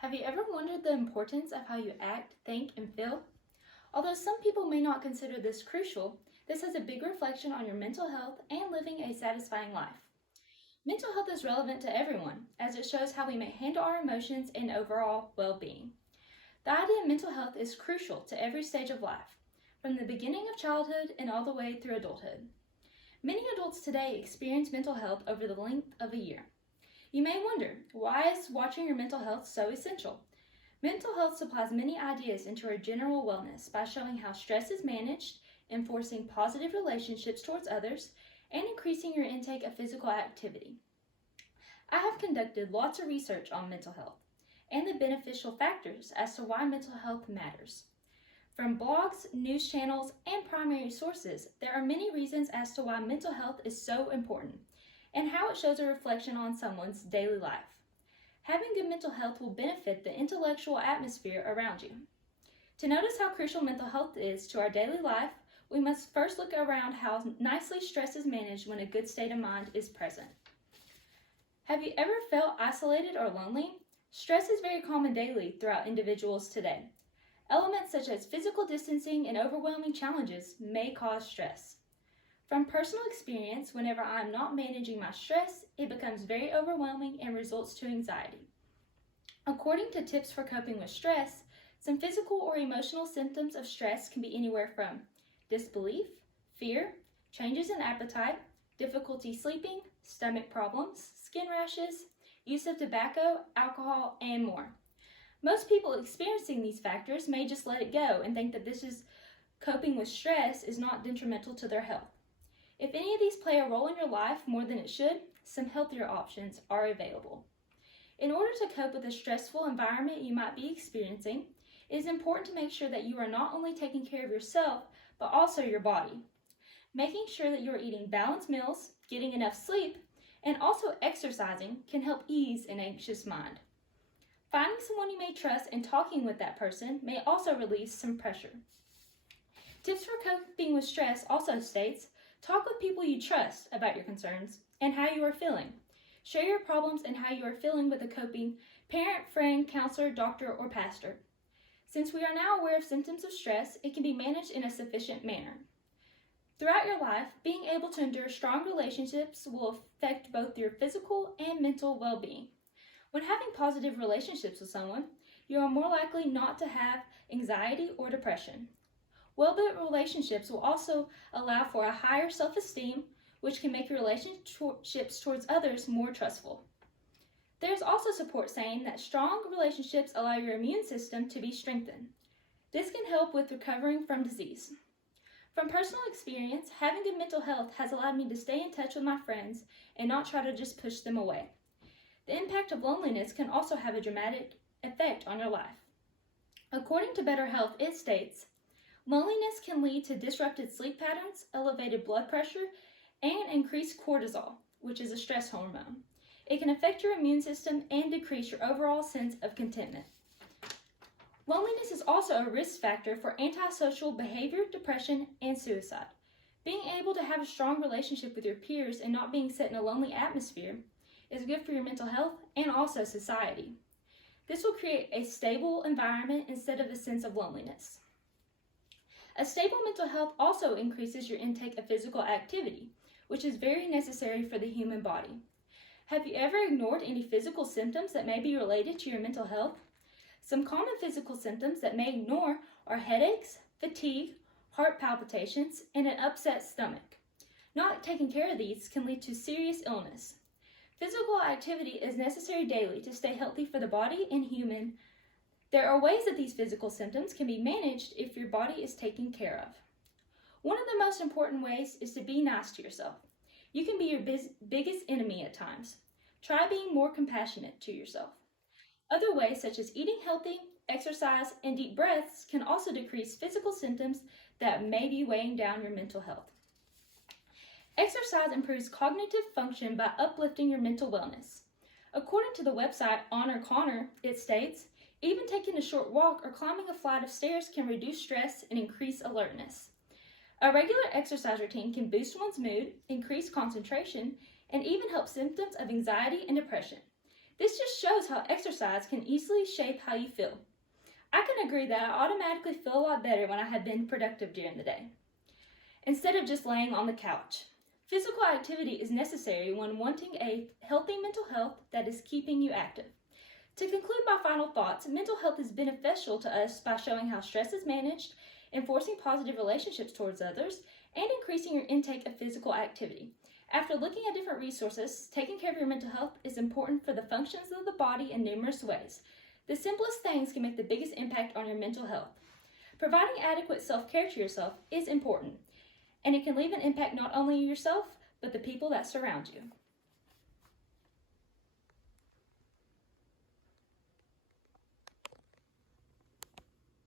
Have you ever wondered the importance of how you act, think, and feel? Although some people may not consider this crucial, this has a big reflection on your mental health and living a satisfying life. Mental health is relevant to everyone, as it shows how we may handle our emotions and overall well-being. The idea of mental health is crucial to every stage of life, from the beginning of childhood and all the way through adulthood. Many adults today experience mental health over the length of a year. You may wonder, why is watching your mental health so essential? Mental health supplies many ideas into our general wellness by showing how stress is managed, enforcing positive relationships towards others, and increasing your intake of physical activity. I have conducted lots of research on mental health and the beneficial factors as to why mental health matters. From blogs, news channels, and primary sources, there are many reasons as to why mental health is so important and how it shows a reflection on someone's daily life. Having good mental health will benefit the intellectual atmosphere around you. To notice how crucial mental health is to our daily life, we must first look around how nicely stress is managed when a good state of mind is present. Have you ever felt isolated or lonely? Stress is very common daily throughout individuals today. Elements such as physical distancing and overwhelming challenges may cause stress. From personal experience, whenever I am not managing my stress, it becomes very overwhelming and results to anxiety. According to tips for coping with stress, some physical or emotional symptoms of stress can be anywhere from disbelief, fear, changes in appetite, difficulty sleeping, stomach problems, skin rashes, use of tobacco, alcohol, and more. Most people experiencing these factors may just let it go and think that coping with stress is not detrimental to their health. If any of these play a role in your life more than it should, some healthier options are available. In order to cope with the stressful environment you might be experiencing, it is important to make sure that you are not only taking care of yourself, but also your body. Making sure that you are eating balanced meals, getting enough sleep, and also exercising can help ease an anxious mind. Finding someone you may trust and talking with that person may also release some pressure. Tips for coping with stress also states, talk with people you trust about your concerns and how you are feeling. Share your problems and how you are feeling with a coping parent, friend, counselor, doctor, or pastor. Since we are now aware of symptoms of stress, it can be managed in a sufficient manner. Throughout your life, being able to endure strong relationships will affect both your physical and mental well-being. When having positive relationships with someone, you are more likely not to have anxiety or depression. Well-built relationships will also allow for a higher self-esteem, which can make your relationships towards others more trustful. There's also support saying that strong relationships allow your immune system to be strengthened. This can help with recovering from disease. From personal experience, having good mental health has allowed me to stay in touch with my friends and not try to just push them away. The impact of loneliness can also have a dramatic effect on your life. According to Better Health, it states, loneliness can lead to disrupted sleep patterns, elevated blood pressure, and increased cortisol, which is a stress hormone. It can affect your immune system and decrease your overall sense of contentment. Loneliness is also a risk factor for antisocial behavior, depression, and suicide. Being able to have a strong relationship with your peers and not being set in a lonely atmosphere is good for your mental health and also society. This will create a stable environment instead of a sense of loneliness. A stable mental health also increases your intake of physical activity, which is very necessary for the human body. Have you ever ignored any physical symptoms that may be related to your mental health? Some common physical symptoms that may ignore are headaches, fatigue, heart palpitations, and an upset stomach. Not taking care of these can lead to serious illness. Physical activity is necessary daily to stay healthy for the body and human. There are ways that these physical symptoms can be managed if your body is taken care of. One of the most important ways is to be nice to yourself. You can be your biggest enemy at times. Try being more compassionate to yourself. Other ways, such as eating healthy, exercise, and deep breaths, can also decrease physical symptoms that may be weighing down your mental health. Exercise improves cognitive function by uplifting your mental wellness. According to the website Honor Connor, it states, even taking a short walk or climbing a flight of stairs can reduce stress and increase alertness. A regular exercise routine can boost one's mood, increase concentration, and even help symptoms of anxiety and depression. This just shows how exercise can easily shape how you feel. I can agree that I automatically feel a lot better when I have been productive during the day, instead of just laying on the couch. Physical activity is necessary when wanting a healthy mental health that is keeping you active. To conclude my final thoughts, mental health is beneficial to us by showing how stress is managed, enforcing positive relationships towards others, and increasing your intake of physical activity. After looking at different resources, taking care of your mental health is important for the functions of the body in numerous ways. The simplest things can make the biggest impact on your mental health. Providing adequate self-care to yourself is important, and it can leave an impact not only on yourself, but the people that surround you.